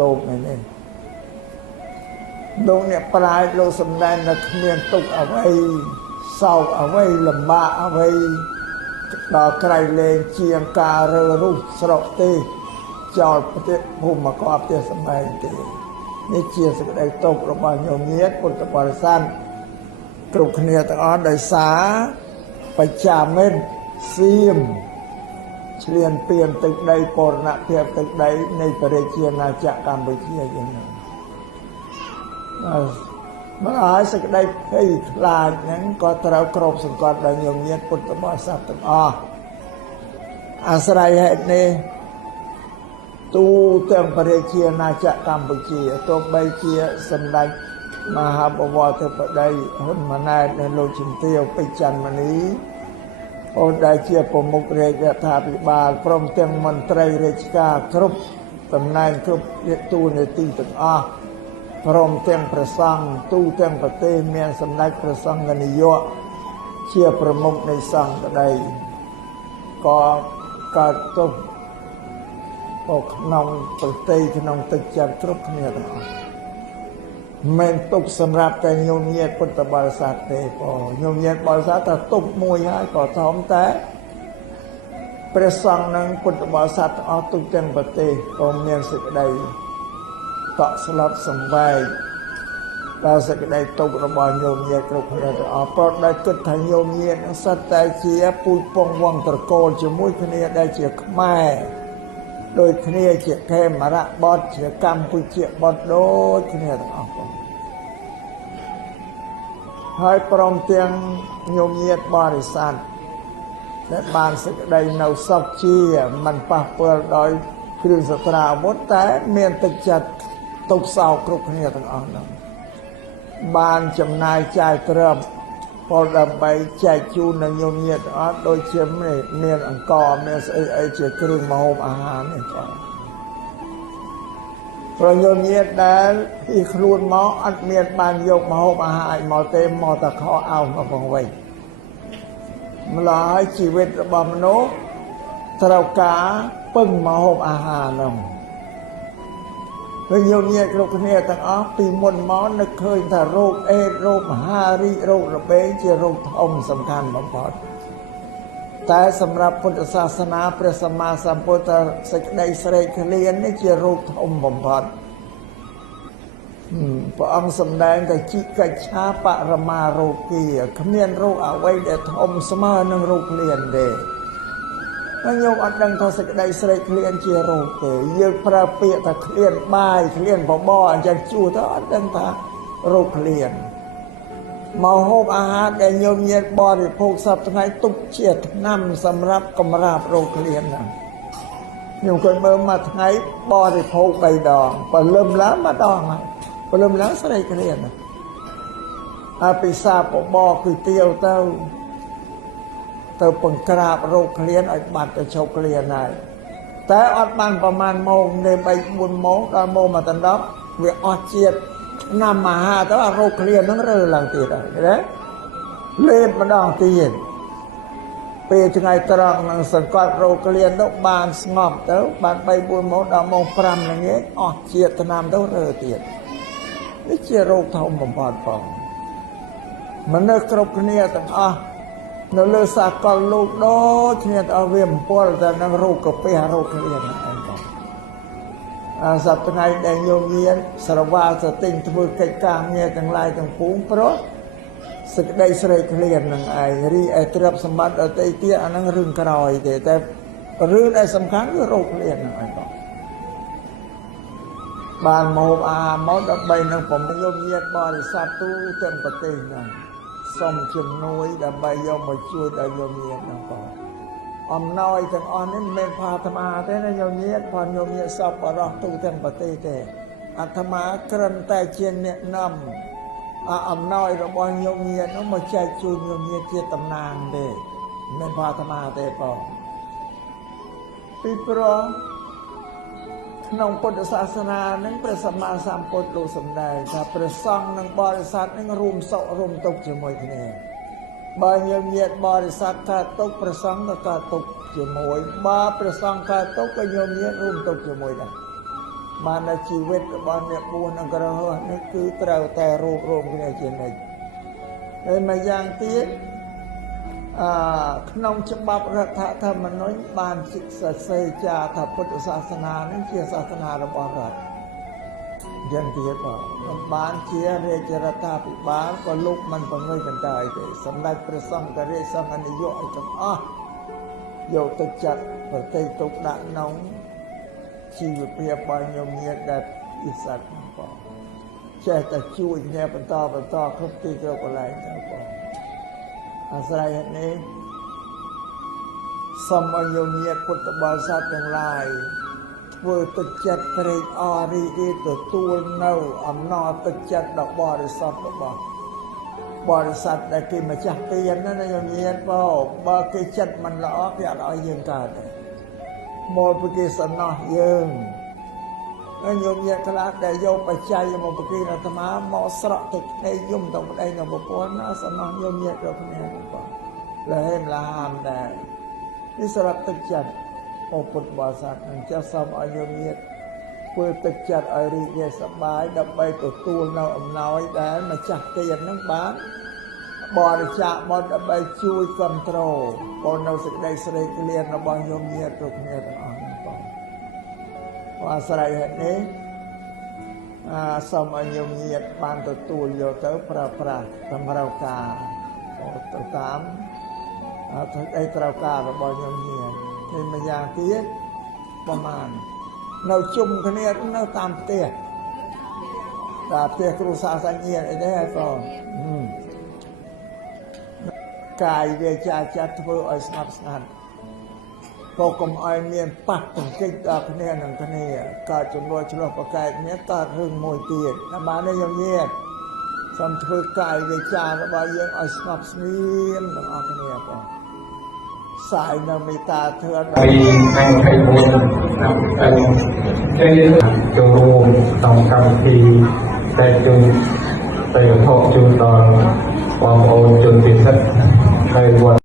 លោកនេះលោកអ្នកប្រាជ្ញលោកសំដែងនៅគ្មានទុកអ្វីសោកអ្វីលំបាកអ្វីដល់ក្រៃលែងជាងការរើរុះស្រុកទេចោលប្រទេសភូមិកបផ្ទះសម្បែងទេនេះជាសេចក្តីទុករបស់ញោមញាតិពុទ្ធបរិស័ទគ្រប់គ្នាទាំងអស់ដោយសារបច្ចាមិត្តសៀមឆ្លៀនពៀនទឹកដីបរណភាពទឹកដីនៃប្រជាជាតិណាចក្រកម្ពុជាយើងហ្នឹងមកឲ្យសេចក្តីភ័យខ្លាចហ្នឹងក៏ត្រូវគ្របសង្កត់ដល់ញោមញាតិពុទ្ធបរិស័ទទាំងអស់អាស្រ័យហេតុនេះទូទាំងប្រជាជាតិណាចក្រកម្ពុជាទោះបីជាសម្ដេចមហាបវរធិបតីហ៊ុនម៉ាណែតនិងលោកជំទាវពេជ្រច័ន្ទមនីអូនដែលជាប្រមុខរាជរដ្ឋាភិបាលព្រមទាំងមន្ត្រីរាជការគ្រប់តំណែងគ្រប់តួនាទីទាំងអស់ព្រមទាំងព្រះសង្ឃទូទាំងប្រទេសមានសម្ដេចព្រះសង្ឃនាយកជាប្រមុខនៃសង្ឃក្តីក៏កើតទុកក្នុងប្រទេសក្នុងទឹកចិត្តគ្រប់គ្នាទាំងអស់មិនទុកសម្រាប់តែញោមញាតិពុទ្ធបរិស័ទទេបងញោមញាតិបរិស័ទថាទុកមួយហើយក៏ធំតែព្រះសង្ឃនិងពុទ្ធបរិស័ទទាំងអស់ទុកទាំងប្រទេសក៏មានសេចក្តីតក់ស្លុតសម្បែងដល់សេចក្តីទុករបស់ញោមញាតិគ្រប់គ្នាទាំងអស់ព្រោះដែលគិតថាញោមញាតិនឹងសិតតែជាពូជពងវង្សត្រកូលជាមួយគ្នាដែលជាខ្មែរដូចគ្នាជាខេមរៈបតជាកម្ពុជាបតដូចគ្នាទាំងអស់ហើយព្រមទាំងញោមញាតិបរិស័ទដែលបានសេចក្តីនៅសុខជាមិនប៉ះពាល់ដោយគ្រឿងសត្រាវុធតែមានទឹកចិត្តទុកសោកគ្រប់គ្នាទាំងអស់នោះបានចំណាយចាយទ្រព្យពលដើម្បីចែកជូនដល់ញោមញាតិទាំងអស់ដូចជាមានអង្គមានស្អីជាគ្រឿងម្ហូបអាហារនេះបងព្រោះញោមញាតិដែលពីខ្លួនមកអត់មានបានយកម្ហូបអាហារឲ្យមកទេមកតែខោអោសមកផងវិញម្ល៉េះជីវិតរបស់មនុស្សត្រូវការពឹងម្ហូបអាហារនោះហើយញោមញាតិគ្រប់គ្នាទាំងអស់ពីមុនមកនឹកឃើញថារោគអេដរោគមហារីករោគរបេងជារោគធំសំខាន់បំផុតតែសម្រាប់ពុទ្ធសាសនាព្រះសម្មាសម្ពុទ្ធសេចក្តីស្រេកឃ្លាននេះជារោគធំបំផុតព្រះអង្គសម្ដែងថាជីកិច្ឆាបរមារោគាគ្មានរោគអ្វីដែលធំស្មើនឹងរោគឃ្លានទេហើយញោមអត់ដឹងថាសេចក្តីស្រេកឃ្លានជារោគទេយើងប្រើពាក្យថាឃ្លានបាយឃ្លានបបរអញ្ចឹងជួទៅអត់ដឹងថារោគឃ្លានមកហូបអាហារដែលញោមញាតិបរិភោគសពថ្ងៃទុកជាថ្នាំសម្រាប់កម្រាបរោគឃ្លានហ្នឹងញោមគាត់មើលមួយថ្ងៃបរិភោគ3ដងព្រលឹមឡើងម្ដងហើយព្រលឹមឡើងស្រេកឃ្លានហើយពិសាបបរគឺទាវទៅបង្ក្រាបរោគឃ្លានឲ្យបាត់ទៅឈប់ឃ្លានហើយតែអត់បានប្រមាណម៉ោងទេ3 4ម៉ោងដល់ម៉ោងមកដល់10វាអស់ជាតិឆ្នាំអាហារទៅរោគឃ្លានហ្នឹងរើឡើងទៀតហើយណាលេបម្ដងទៀតពេលថ្ងៃត្រង់នឹងសង្កត់រោគឃ្លានទៅបានស្ងប់ទៅបាន3 4ម៉ោងដល់ម៉ោង5ល្ងាចអស់ជាតិឆ្នាំទៅរើទៀតនេះជារោគធំបំផុតផងមនុស្សគ្រប់គ្នាទាំងអស់នៅលើសាកលលោកដូចគ្នាទៅវាអំពល់តែនឹងរោគកាពះរោគឃ្លានហ្នឹងបងសប្តាហ៍ដែលញោមញាតិស្រវាសទិញធ្វើកិច្ចការងារទាំងឡាយទាំងពួងព្រោះសេចក្តីស្រេកឃ្លាននឹងឯងរីឯទ្រព្យសម្បត្តិដទៃទៀតអាហ្នឹងរឿងក្រោយទេតែរឿងដែលសំខាន់គឺរោគឃ្លានហ្នឹងឯងបងបានមកអាមកដើម្បីនឹងប្រមញោមញាតិបរិស័ទទូទាំងប្រទេសហ្នឹងសូមជំនួយដើម្បីយកមកជួយដល់ញោមញាតិហ្នឹងបងអំណោយទាំងអស់នេះមិនមែនផាអាត្មាទេណាញោមញាតិផងញោមញាតិសពបរោះទូទាំងប្រទេសទេអាត្មាគ្រាន់តែជាអ្នកនាំអំណោយរបស់ញោមញាតិនោះមកចែកជូនញោមញាតិជាតំណាងទេមិនមែនផាអាត្មាទេបងពីព្រោះក្នុងពុទ្ធសាសនានឹងព្រះសម្មាសម្ពុទ្ធលោកសម្ដែងថាព្រះសង្ឃនិងបរិស័ទនឹងរួមសុខរួមទុក្ខជាមួយគ្នាបើញោមញាតិបរិស័ទកើតទុក្ខព្រះសង្ឃក៏កើតទុក្ខជាមួយបើព្រះសង្ឃកើតទុក្ខក៏ញោមញាតិរួមទុក្ខជាមួយដែរ បានតែជីវិតរបស់អ្នកបួសនឹងក្រហមនេះគឺត្រូវតែរួបរวมគ្នាជានិច្ចហើយមួយយ៉ាងទៀតក្នុងច្បាប់រដ្ឋធម្មនុញ្ញបានសរសេរចាថាពុទ្ធសាសនានេះជាសាសនារបស់រដ្ឋយ៉ាងទៀតបានជារាជរដ្ឋាភិបាលក៏លោកមិនប្រងើយកន្តើយទេសម្ដេចព្រះសង្ឃរាជសង្ឃនាយកឲ្យទាំងអស់យកទៅចាត់ប្រតិទុកដាក់ក្នុងជីវភាពរបស់ញោមញាតិដែលពិសិដ្ឋបងចេះតែជួយគ្នាបន្តគ្រប់ទីគ្រប់កន្លែងទៅបងអាស្រ័យនេះសូមឲ្យញោមញាតិពុទ្ធបរិស័ទទាំងឡាយធ្វើទឹកចិត្តត្រេកអររីករាយទទួលនៅអំណរទឹកចិត្តដ៏បរិសុទ្ធរបស់បរិស័ទដែលគេម្ចាស់ទានណាញោមញាតិបងបើគេចិត្តមិនល្អគេអត់ឲ្យយើងកើតទេមកពីគេសំណោះយើងហើយញោមញាតិខ្លះដែលយកបច្ច័យមកពីគេអាត្មាមកស្រក់ទឹកភ្នែកយំទៅប្តីនៅប្រពន្ធណាសំណោះញោមញាតិរបស់គ្នាបងលហេមឡាហាមដែរនេះស្រក់ទឹកចិត្តពុទ្ធបរិស័ទនឹងចាស់សូមឲ្យញោមញាតិធ្វើទឹកចិត្តឲ្យរីករាយសប្បាយដើម្បីទទួលនៅអំណោយដែលម្ចាស់ទាននឹងបានបរិច្ចាគមកដើម្បីជួយគ្រប់គ្រងបងនៅសេចក្តីស្រេកឃ្លានរបស់ញោមញាតិគ្រប់គ្នាទាំងអស់ហ្នឹងបងអាស្រ័យហេតុនេះសូមឲ្យញោមញាតិបានទទួលយកទៅប្រើប្រាស់តម្រូវការទៅតាមអីត្រូវការរបស់ញោមញាតិនេះមួយយ៉ាងទៀតប្រមាណនៅជុំគ្នានៅតាមផ្ទះតាមផ្ទះគ្រួសារសាច់ញាតិអីដែរហើយបងកាយវាចាចិត្តធ្វើឲ្យស្ងប់ស្ងាត់ក៏កុំឲ្យមានប៉ះទង្គិចដល់គ្នានឹងគ្នាកើតចំនួនឆ្លោះប្រកែកគ្នាកើតរឿងមួយទៀតតែបាននេះយើងញាតិសូមធ្វើកាយវាចារបស់យើងឲ្យស្ងប់ស្ងៀមទាំងអស់គ្នាបងសាយនៅមេត្តាធឿនហើយថ្ងៃ24ឆ្នាំគេចូលរួមក្នុងកម្មវិធីតែជូនទៅវត្ថុជូនដល់បងប្អូនជនពិសេសនៅវត្ត